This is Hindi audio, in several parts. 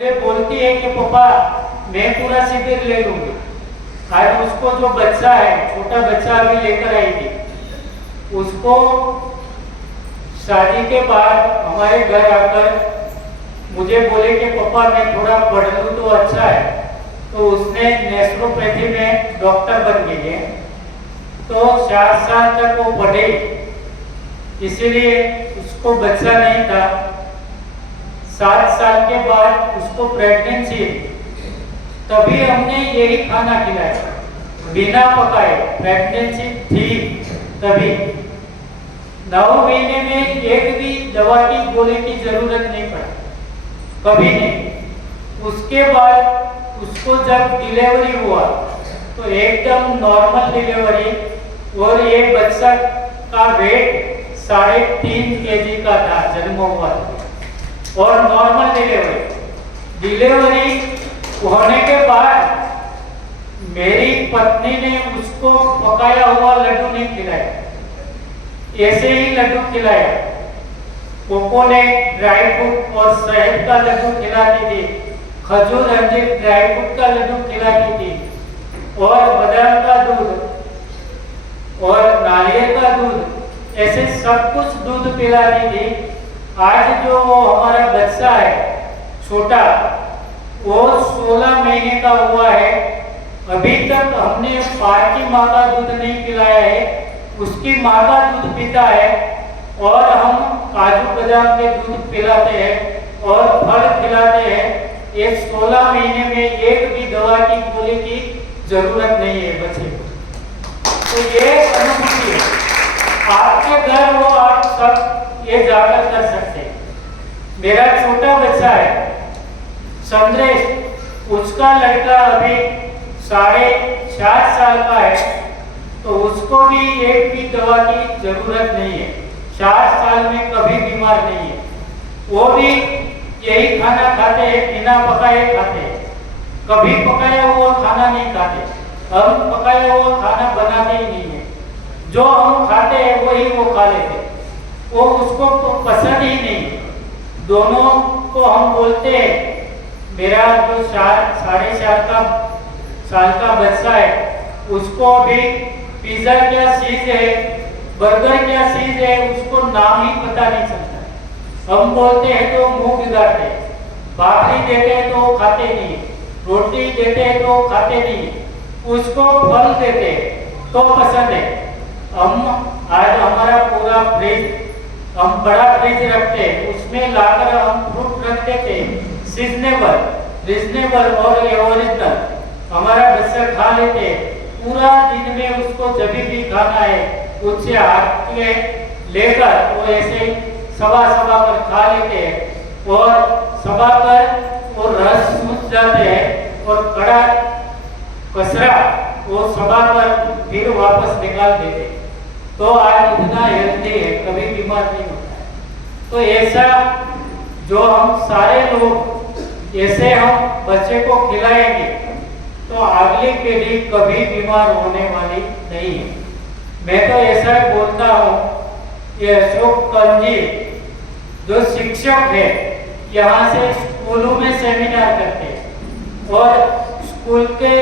मुझे बोलती है कि पापा मैं पूरा शिविर ले लूंगी। आज उसको जो बच्चा है, छोटा बच्चा अभी लेकर आई थी, उसको शादी के बाद हमारे घर आकर मुझे बोले कि पापा मैं थोड़ा पढ़ लूँ तो अच्छा है। तो उसने नेचुरोपैथी में डॉक्टर बन गई है। तो 4 साल तक वो पढ़े, इसीलिए उसको बच्चा नहीं था। 7 साल के बाद उसको प्रेगनेंसी, तभी हमने यही खाना खिलाया बिना पकाए। प्रेगनेंसी थी तभी 9 महीने में एक भी दवा की गोली की जरूरत नहीं पड़ी, कभी नहीं। उसके बाद उसको जब डिलीवरी हुआ तो एकदम नॉर्मल डिलीवरी, और ये बच्चा का वेट 3.5 kg का था जन्म हुआ और नॉर्मल डिलीवरी होने के बाद मेरी पत्नी ने उसको पकाया हुआ लड्डू नहीं खिलाया, ऐसे ही लड्डू खिलाया। कोको ने ड्राई फ्रूट और शहद का लड्डू खिलाती थी, खजूर अंजीर ड्राई फ्रूट का लड्डू खिलाती थी, और बादाम का दूध और नारियल का दूध, ऐसे सब कुछ दूध पिलाती थी। आज जो हमारा बच्चा है छोटा, वो 16 महीने का हुआ है, अभी तक हमने पार की माँ का दूध नहीं पिलाया है, उसकी माँ का दूध पीता है, और हम काजू बादाम के दूध पिलाते हैं और फल खिलाते हैं। ये 16 महीने में एक भी दवा की गोली की जरूरत नहीं है बच्चे को। तो ये अनुभूति है, आपके घर हो आप सब ये जाकर कर सकते हैं। मेरा छोटा बच्चा है संदेश, उसका लड़का अभी 4.5 साल का है, तो उसको भी एक भी दवा की जरूरत नहीं है। 4 साल में कभी बीमार नहीं है। वो भी यही खाना खाते हैं, बिना पकाए खाते हैं, कभी पकाया हुआ खाना नहीं खाते। हम पकाया हुआ खाना बनाते ही नहीं है, जो हम खाते हैं वही वो खा लेते, वो उसको पसंद ही नहीं। दोनों को हम बोलते हैं, मेरा जो 4.5 साल का बच्चा है, उसको अभी पिज्जा क्या चीज है, बर्गर क्या चीज है, उसको नाम ही पता नहीं चलता। हम बोलते हैं तो मुंह बिगाड़ते हैं, भाकरी देते हैं तो वो खाते नहीं, रोटी देते हैं तो वो खाते नहीं, उसको फल देते हैं तो पसंद है। हम आज हमारा पूरा फ्रिज, हम बड़ा फ्रिज रखते हैं, उसमें लाकर हम फ्रूट रख देते हैं, सीजनेबल, रीजनेबल और ओरिजिनल। हमारा बच्चा खा लेते हैं, पूरा दिन में उसको जब भी खाना है उससे हाथ में लेकर वो ऐसे सबा कर खा लेते हैं, और सबा कर वो रस सूख जाते हैं, और कड़ा कचरा वो सबा कर फिर वापस निकाल देते हैं। तो आज इतना हेल्दी है, कभी बीमार नहीं होता है। तो ऐसा जो हम सारे लोग ऐसे हम बच्चे को खिलाएंगे तो अगली पीढ़ी कभी बीमार होने वाली नहीं है। मैं तो ऐसा बोलता हूँ, ये अशोक कंजी जो शिक्षक है, यहाँ से स्कूलों में सेमिनार करते हैं और स्कूल के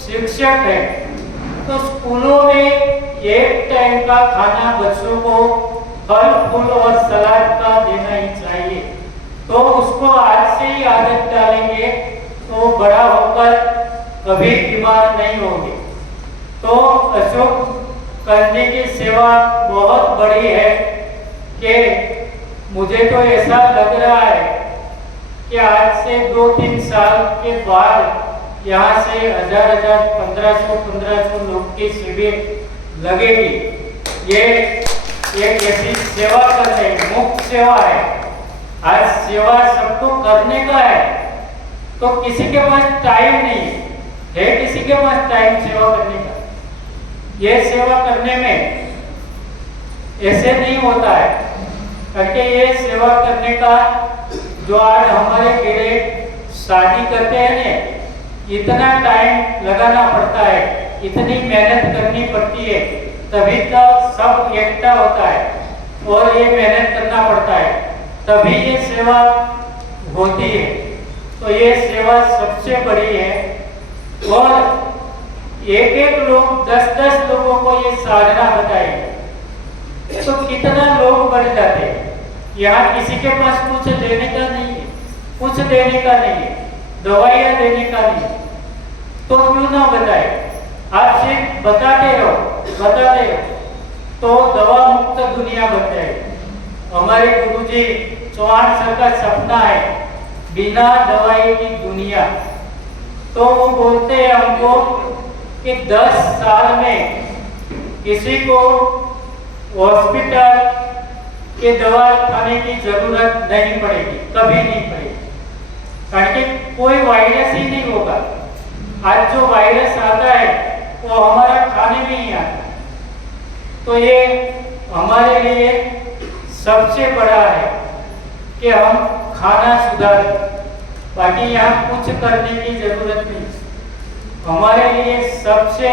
शिक्षक हैं, तो स्कूलों में एक टाइम का खाना बच्चों को फल फूल और सलाद का देना ही चाहिए। तो उसको आज से ही आदत डालेंगे तो बड़ा होकर कभी बीमार नहीं होंगे। तो अशोक करने की सेवा बहुत बड़ी है कि मुझे तो ऐसा लग रहा है कि आज से 2-3 साल के बाद यहाँ से 1000 1500 लोग की शिविर लगेगी। ये एक ऐसी सेवा कर रहे हैं, मुफ्त सेवा है। आज सेवा सबको करने का है, तो किसी के पास टाइम नहीं है, किसी के पास टाइम सेवा करने का। ये सेवा करने में ऐसे नहीं होता है, करके ये सेवा करने का जो आज हमारे पेरेंट शादी करते हैं ना, इतना टाइम लगाना पड़ता है, इतनी मेहनत करनी पड़ती है, तभी तो सब एकता होता है और ये मेहनत करना पड़ता है, तभी ये सेवा होती है। तो ये सेवा सबसे बड़ी है। और एक एक लोग 10-10 लोगों को ये साधना बताए तो कितना लोग बढ़ जाते हैं। यहाँ किसी के पास कुछ देने का नहीं है, कुछ देने का नहीं है, दवाइयाँ देने का नहीं है, तो क्यों ना बताए। आप सिर्फ बताते रहो तो दवा मुक्त दुनिया बन जाएगी। हमारे गुरुजी चौहान सर का सपना है बिना दवाई की दुनिया। तो वो बोलते हैं हमको कि 10 साल में किसी को हॉस्पिटल के दवा खाने की जरूरत नहीं पड़ेगी, कभी नहीं पड़ेगी, कारण कि कोई वायरस ही नहीं होगा। आज जो वायरस आता है वो हमारा खाने में ही आता है। तो ये हमारे लिए सबसे बड़ा है कि हम खाना सुधारें, बाकी यहाँ कुछ करने की जरूरत नहीं। हमारे लिए सबसे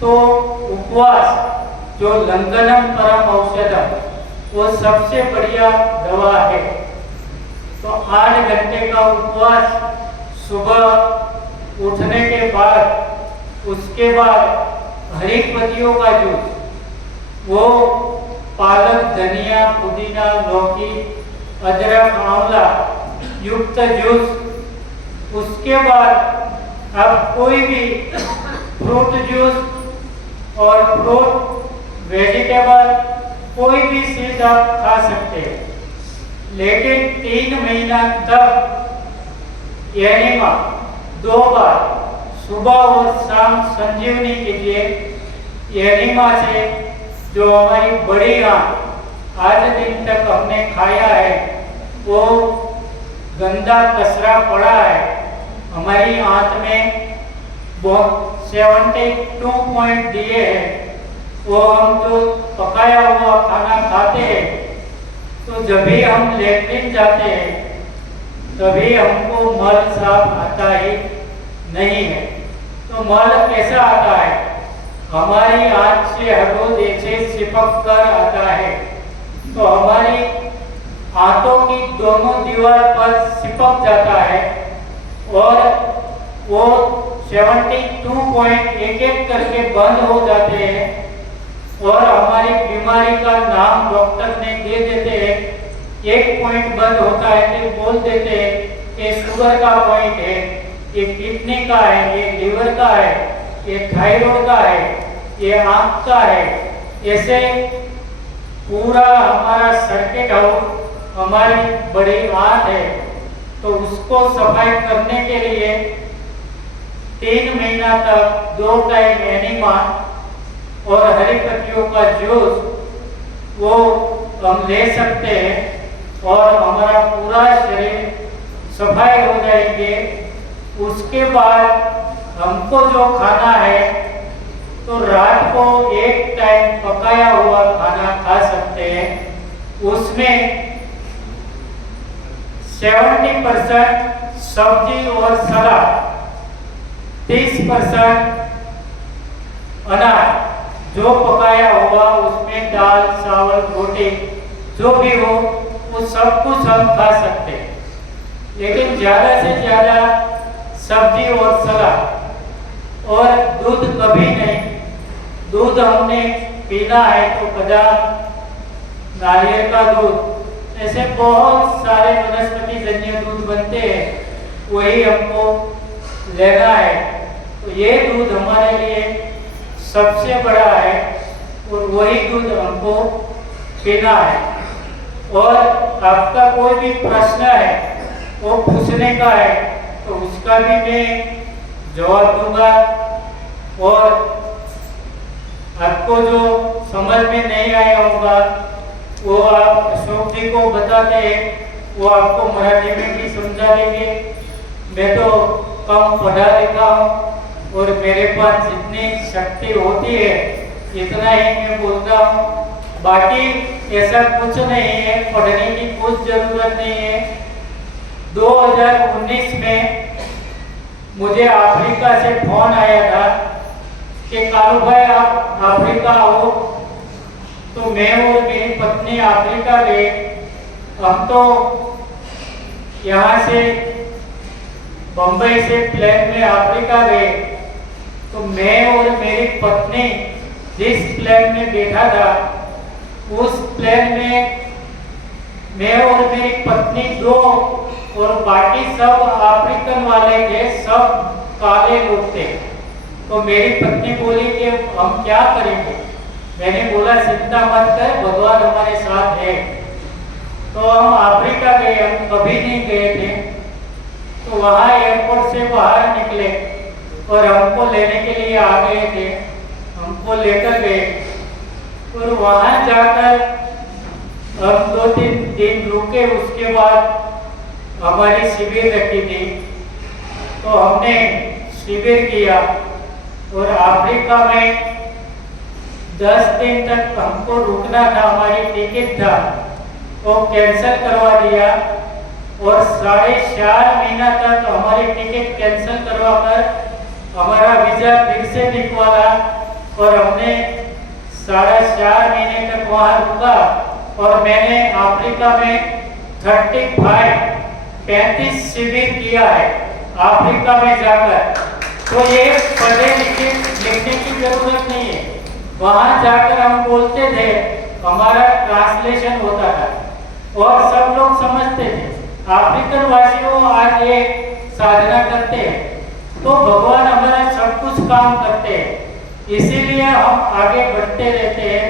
तो उपवास, जो लंघनम परम औषधम, वो सबसे बढ़िया दवा है। तो 8 घंटे का उपवास, सुबह उठने के बाद, उसके बाद हरी पत्तियों का जूस, वो पालक, धनिया, पुदीना, लौकी, अदरक, आंवला युक्त जूस। उसके बाद आप कोई भी फ्रूट जूस और फ्रूट वेजिटेबल कोई भी चीज आप खा सकते हैं। लेकिन 3 महीना तक एनिमा 2 बार सुबह और शाम संजीवनी कीजिए। एनिमा से जो हमारी बड़ी आंत आज दिन तक हमने खाया है वो गंदा कचरा पड़ा है हमारी आंत में, वो 72 पॉइंट दिए हैं। वो हम जो पकाया हुआ खाना खाते हैं तो जब भी हम लेटरिन जाते हैं तभी हमको मल साफ आता ही नहीं है। तो मल कैसा आता है? हमारी आंत से हर रोज ऐसे चिपक कर आता है। तो हमारी आंतों की दोनों दीवार पर चिपक जाता है और वो 72 पॉइंट एक एक करके बंद हो जाते हैं और हमारी बीमारी का नाम डॉक्टर ने दे देते हैं। एक पॉइंट बंद होता है तो बोल देते हैं कि शुगर का पॉइंट है, ये किडनी का है, ये लिवर का है, ये थायराइड का है, ये आंख का है। ऐसे पूरा हमारा सर्किट हाउस हमारी बड़ी आंत है। तो उसको सफाई करने के लिए 3 महीना तक 2 टाइम एनिमा और हरी पत्तियों का जूस वो हम ले सकते हैं और हमारा पूरा शरीर सफाई हो जाएंगे। उसके बाद हमको जो खाना है तो रात को 1 टाइम पकाया हुआ खाना खा सकते हैं। उसमें 70% सब्जी और सलाद, 30% अनाज जो पकाया हुआ, उसमें दाल, चावल, रोटी जो भी हो वो सब कुछ हम खा सकते हैं। लेकिन ज़्यादा से ज़्यादा सब्जी और सलाद और दूध कभी नहीं। दूध हमने पीना है तो बादाम, नारियल का दूध, ऐसे बहुत सारे वनस्पति जन्य दूध बनते हैं, वही हमको लेना है। तो ये दूध हमारे लिए सबसे बड़ा है और वही दूध हमको पीना है। और आपका कोई भी प्रश्न है वो पूछने का है तो उसका भी मैं जवाब दूंगा। और आपको जो समझ में नहीं आया होगा वो आप अशोक जी को बताते हैं, वो आपको मराठी में भी समझा देंगे। मैं तो कम पढ़ा लिखा हूँ और मेरे पास जितनी शक्ति होती है इतना ही मैं बोलता हूँ। बाकी ऐसा कुछ नहीं है, पढ़ने की कुछ जरूरत नहीं है। 2019 में मुझे अफ्रीका से फोन आया था कि कालू भाई आप अफ्रीका हो। तो मैं और मेरी पत्नी अफ्रीका गए। हम तो यहाँ से बम्बई से प्लेन में अफ्रीका गए, तो मैं और मेरी पत्नी जिस प्लेन में बैठा था, उस प्लेन में मैं और मेरी पत्नी दो और बाकी सब अफ्रीकन वाले थे, सब काले लोग थे। तो मेरी पत्नी बोली कि हम क्या करेंगे। मैंने बोला चिंता मत कर, भगवान हमारे साथ है। तो हम अफ्रीका गए, हम कभी नहीं गए थे। तो वहाँ एयरपोर्ट से बाहर निकले और हमको लेने के लिए आ गए थे, हमको लेकर गए। और वहाँ जाकर हम 2-3 दिन रुके, उसके बाद हमारी शिविर रखी थी, तो हमने शिविर किया। और अफ्रीका में 10 दिन तक हमको रुकना था, हमारी टिकट था वो कैंसिल करवा दिया। और 4.5 महीना तक हमारी टिकट कैंसिल करवाकर हमारा वीजा फिर से निकलवाया और हमने 4.5 महीने तक वहाँ रुका। और मैंने अफ्रीका में 35 शिविर किया है अफ्रीका में जाकर। तो ये पढ़े लिखने की जरूरत नहीं है, वहाँ जाकर हम बोलते थे, हमारा ट्रांसलेशन होता था और सब लोग समझते थे। अफ्रीकन वासियों आज ये साधना करते हैं, तो भगवान हमारा सब कुछ काम करते हैं, इसीलिए हम आगे बढ़ते रहते हैं।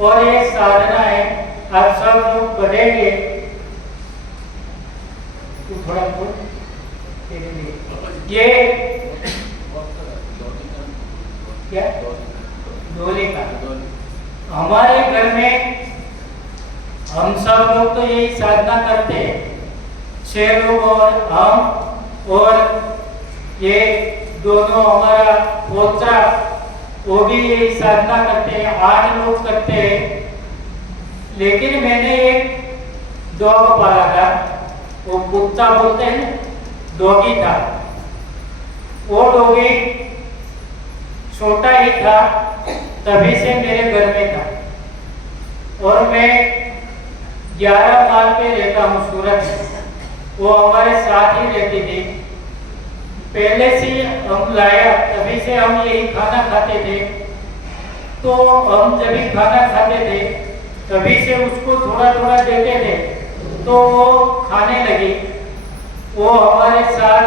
और ये साधना है, आप सब लोग बढ़ेंगे। तू थोड़ा बोल तेरे लिए ये क्या डोले का हमारे घर में हम सब लोग तो यही साधना करते हैं, 6 लोग और हम, और ये दोनों हमारा पोत्रा वो भी यही साधना करते हैं, 8 लोग करते हैं। लेकिन मैंने एक डॉग पाला था, वो कुत्ता बोलते हैं, डॉगी था। वो डॉगी छोटा ही था, तभी से मेरे घर में था। और मैं 11 साल पे रहता हूँ सूरत में, वो हमारे साथ ही रहती थी। पहले से हम लाया, तभी से हम यही खाना खाते थे। तो हम जब भी खाना खाते थे, तभी से उसको थोड़ा थोड़ा देते थे, तो वो खाने लगी। वो हमारे साथ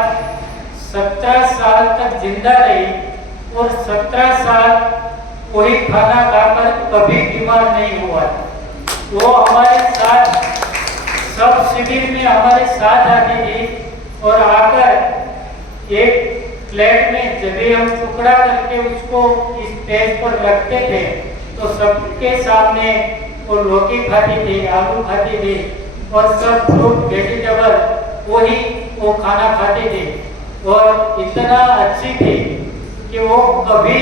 17 साल तक जिंदा रही और 17 साल वही खाना खाकर कभी बीमार नहीं हुआ। वो हमारे साथ सब शिविर में हमारे साथ आती थी और आकर एक प्लेट में जब भी हम टुकड़ा करके उसको इस पेज पर रखते थे, तो सबके सामने वो लौकी खाती थी, आलू खाती थी और सब फ्रूट वेजिटेबल वही वो खाना खाती थी। और इतना अच्छी थी कि वो कभी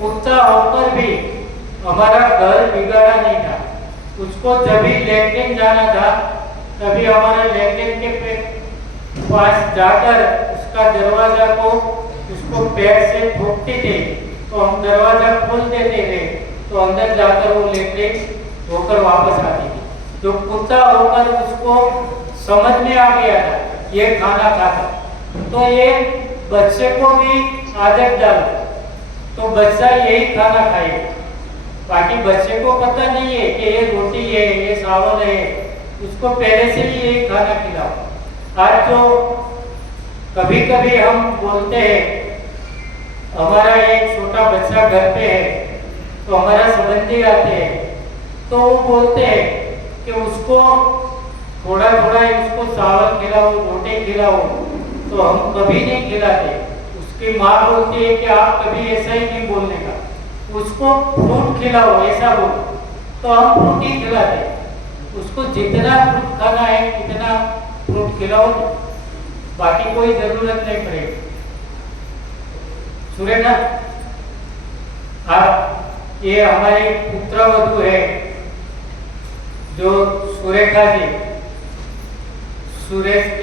कुत्ता होकर भी हमारा घर बिगाड़ा नहीं था। उसको जब भी लैट्रिन जाना था, तभी हमारे लैट्रिन के पास जाकर उसका दरवाजा को उसको पैर से ठोकती थी, तो हम दरवाजा खोल देते थे, तो अंदर जाकर वो लैट्रिन होकर वापस आती थी। जो कुत्ता होकर उसको समझ में आ गया था ये खाना खाता, तो ये बच्चे को भी आदत डालो, तो बच्चा यही खाना खाएगा। बाकी बच्चे को पता नहीं है कि ये रोटी है, ये चावल है, उसको पहले से ही यही खाना खिलाओ। आज तो कभी कभी हम बोलते हैं, हमारा एक छोटा बच्चा घर पे है, तो हमारा संबंधी आते हैं, तो वो बोलते हैं कि उसको थोड़ा थोड़ा उसको चावल खिलाओ, रोटी खिलाओ, तो हम कभी नहीं खिलाते। उसकी माँ बोलती है कि आप कभी ऐसा ही नहीं बोलने का, उसको फ्रूट खिलाओ ऐसा बोलो, तो हम फ्रूट ही खिलाते। उसको जितना फ्रूट खाना है उतना फ्रूट खिलाओ, बाकी कोई जरूरत नहीं पड़ेगी। सुरेखा, आप ये हमारी पुत्रवधू है जो सुरेखा जी, सुरेश की